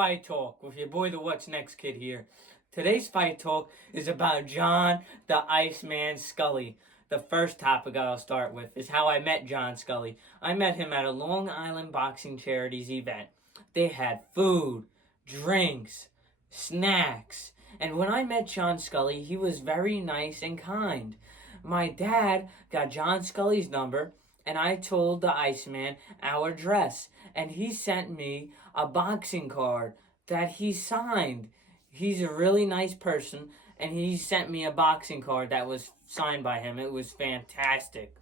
Fight Talk with your boy, the What's Next Kid here. Today's Fight Talk is about Jhon, the Iceman Scully. The first topic I'll start with is how I met Jhon Scully. I met him at a Long Island Boxing Charities event. They had food, drinks, snacks, and when I met Jhon Scully, he was very nice and kind. My dad got Jhon Scully's number, and I told the Iceman our address, and he sent me a boxing card that he signed. He's a really nice person, and he sent me a boxing card that was signed by him. It was fantastic.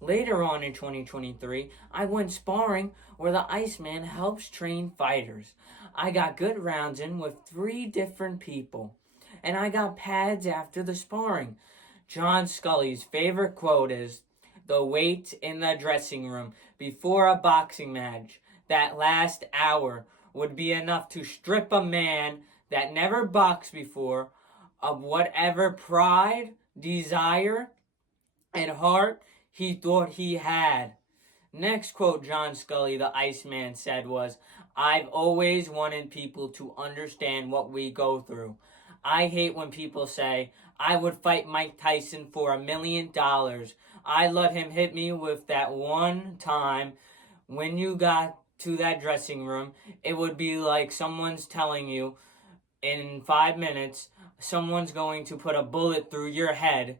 Later on in 2023, I went sparring where the Iceman helps train fighters. I got good rounds in with 3 different people, and I got pads after the sparring. Jhon Scully's favorite quote is, "The wait in the dressing room before a boxing match, that last hour, would be enough to strip a man that never boxed before of whatever pride, desire, and heart he thought he had." Next quote Jhon Scully, the Iceman, said was, "I've always wanted people to understand what we go through. I hate when people say, I would fight Mike Tyson for $1 million. I let him hit me with that one time. When you got to that dressing room, it would be like someone's telling you, in 5 minutes, someone's going to put a bullet through your head.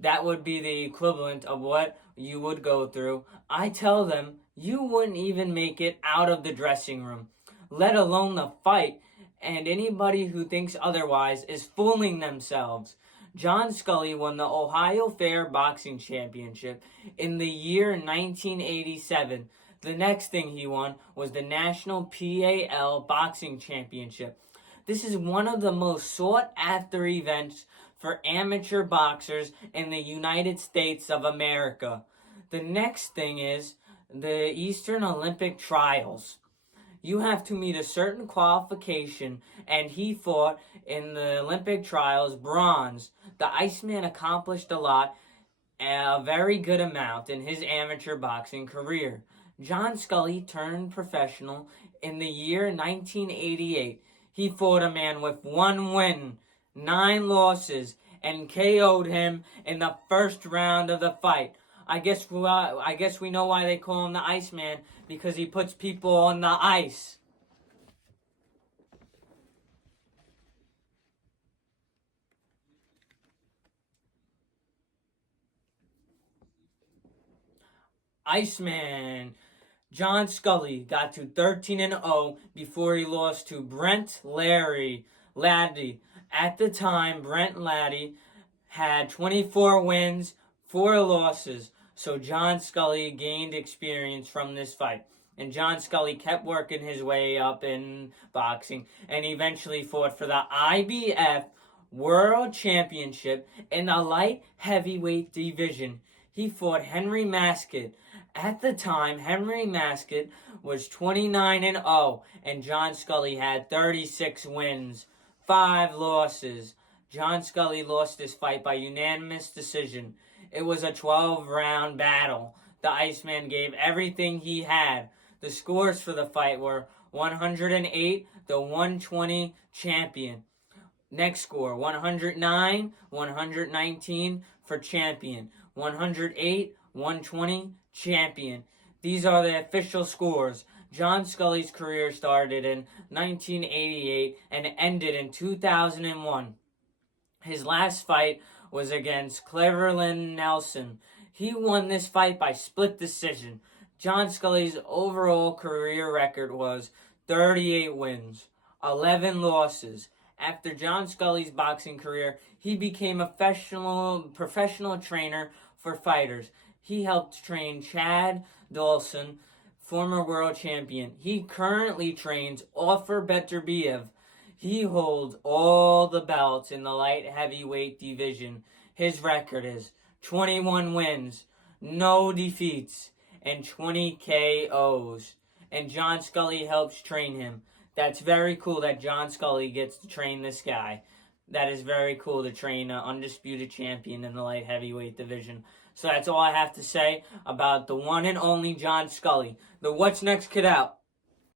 That would be the equivalent of what you would go through. I tell them, you wouldn't even make it out of the dressing room, let alone the fight, and anybody who thinks otherwise is fooling themselves." Jhon Scully won the Ohio Fair Boxing Championship in the year 1987. The next thing he won was the National PAL Boxing Championship. This is one of the most sought-after events for amateur boxers in the United States of America. The next thing is the Eastern Olympic Trials. You have to meet a certain qualification, and he fought in the Olympic trials bronze. The Iceman accomplished a lot, a very good amount in his amateur boxing career. Jhon Scully turned professional in the year 1988. He fought a man with 1 win, 9 losses, and KO'd him in the first round of the fight. I guess we know why they call him the Iceman, because he puts people on the ice. Iceman Jhon Scully got to 13-0 before he lost to Brent Laddie. At the time, Brent Laddie had 24 wins, 4 losses. So Jhon Scully gained experience from this fight. And Jhon Scully kept working his way up in boxing and eventually fought for the IBF World Championship in the light heavyweight division. He fought Henry Mascot. At the time, Henry Mascot was 29-0, and Jhon Scully had 36 wins, 5 losses. Jhon Scully lost this fight by unanimous decision. It was a 12-round battle. The Iceman gave everything he had. The scores for the fight were 108 to 120 champion. Next score, 109, 119 for champion. 108, 120 champion. These are the official scores. Jhon Scully's career started in 1988 and ended in 2001. His last fight was against Cleveland Nelson. He won this fight by split decision. Jhon Scully's overall career record was 38 wins, 11 losses. After Jhon Scully's boxing career, he became a professional trainer for fighters. He helped train Chad Dawson, former world champion. He currently trains Offer Beterbiev. He holds all the belts in the light heavyweight division. His record is 21 wins, no defeats, and 20 KOs. And Jhon Scully helps train him. That's very cool that Jhon Scully gets to train this guy. That is very cool to train an undisputed champion in the light heavyweight division. So that's all I have to say about the one and only Jhon Scully. The What's Next Kid out.